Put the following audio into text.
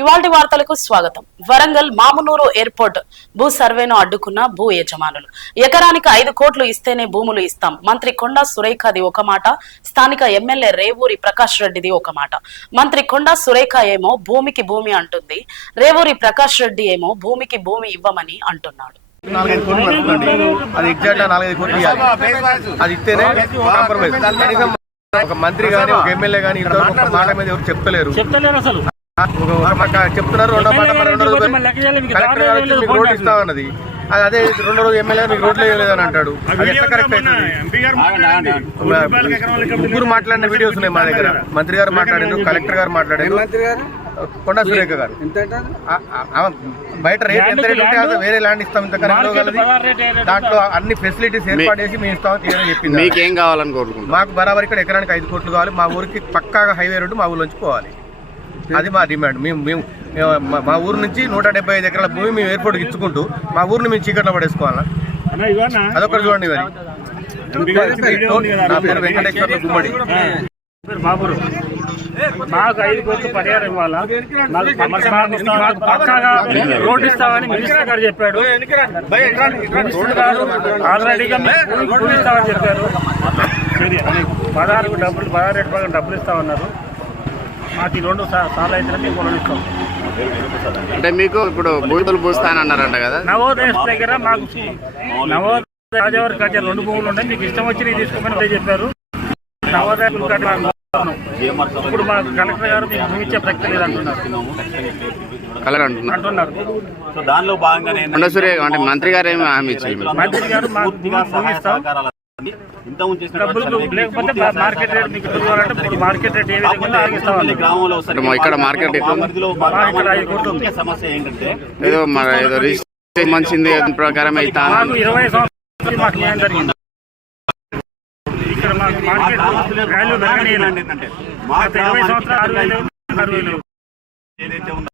ఇవాల్టి వార్తలకు స్వాగతం. వరంగల్ మామునూరు ఎయిర్పోర్ట్ భూ సర్వేను అడ్డుకున్న భూ యజమానులు. ఎకరానికి ఐదు కోట్లు ఇస్తేనే భూములు ఇస్తాం. మంత్రి కొండా సురేఖది ఒక మాట స్థానిక ఎమ్మెల్యే రేవూరి ప్రకాష్ రెడ్డిది ఒక మాట. మంత్రి కొండా సురేఖ ఏమో భూమికి భూమి అంటుంది. రేవూరి ప్రకాష్ రెడ్డి ఏమో భూమికి భూమి ఇవ్వమని అంటున్నాడు. నాలుగైదు కోట్లు పడుతుందండి. అది ఎగ్జాక్ట్ నాలుగైదు కోట్లు ఇవ్వాలి. అది ఇస్తేనే కాంప్రమైజ్ కనీసం ఒక మంత్రి గాని ఒక ఎమ్మెల్యే గాని ఇంతవరకు మాట మీద ఎవరు చెప్తలేరు. చెప్తున్నారు రెండో మాట మరి రెండో రోజు కలెక్టర్ గారు వచ్చి మీకు రోడ్డు ఇస్తామన్నది అది అదే రెండో రోజు ఎమ్మెల్యే మీకు రోడ్లు వేయలేదని అంటాడు. అది ఎట్లా కరెక్ట్ అవుతుంది? ముగ్గురు మాట్లాడిన వీడియోస్ ఉన్నాయి మా దగ్గర. మంత్రి గారు మాట్లాడారు కలెక్టర్ గారు మాట్లాడారు కొండా సురేఖ గారు. బయట రేట్ ఎంత రేట్ ఉంటే వేరే ల్యాండ్ ఇస్తాం ఇంత దాంట్లో అన్ని ఫెసిలిటీస్ ఏర్పాటు చేసి మేము ఇస్తామని తీయని చెప్పింది. మీకేం కావాలని మాకు బరాబర్ ఇక్కడ ఎకరానికి ఐదు కోట్లు కావాలి. మా ఊరికి పక్కాగా హైవే రోడ్డు మా ఊర్లోంచి పోవాలి. అది మా డిమాండ్. మేము మేము మా- ఊరు నుంచి నూట డెబ్బై ఐదు ఎకరాల భూమి మేము ఎయిర్పోర్ట్కి ఇచ్చుకుంటూ మా ఊరిని మేము చీకట్లో పడేసుకోవాలా? అదొకటి చూడండి మరి. నా పేరు వెంకటేశ్వర గుమ్మడి. బాబురు. మాకు ఐదు కోట్లు పరిహారం ఇవ్వాలా? మాకు మాకు- మాకు పక్కాగా రోడ్డు ఇస్తామని మినిస్టర్ గారు చెప్పాడు. ఆల్రెడీగా ఇస్తామని చెప్పారు. పదహారు డబ్బులు పదహారు రేటు ప్రకారం డబ్బులు ఇస్తామన్నారు మాకు ఈ రెండు సా- సార్లు అయితే మేము కొనం ఇస్తాం అంటే మీకు ఇప్పుడు బూతులు పూస్తానన్నారంట కదా? నవోదయ దగ్గర మాకు నవోదయ రాజావారి కట్టే రెండు భూములు ఉన్నాయి. మీకు ఇష్టం వచ్చి తీసుకోమని అదే చెప్పారు. నవోదయ ఇప్పుడు మా కలెక్టర్ గారు మీకు భూమి ఇచ్చే ప్రక్రియ లేదు అంటున్నారు. కలర్ అంటున్నారు. సో దానిలో అంటే మంత్రి గారు ఏమి హామీ ఇచ్చారు? మంత్రి గారు మాకు భూమి ఇస్తాం. ఇక్కడ మార్కెట్ సమస్య ఏంటంటే ఏదో మన ఏదో రిజిస్ట్రేషన్ మంచింది దాని ప్రకారం అయితే మార్కెట్ వాల్యూ ఏదైతే ఉందో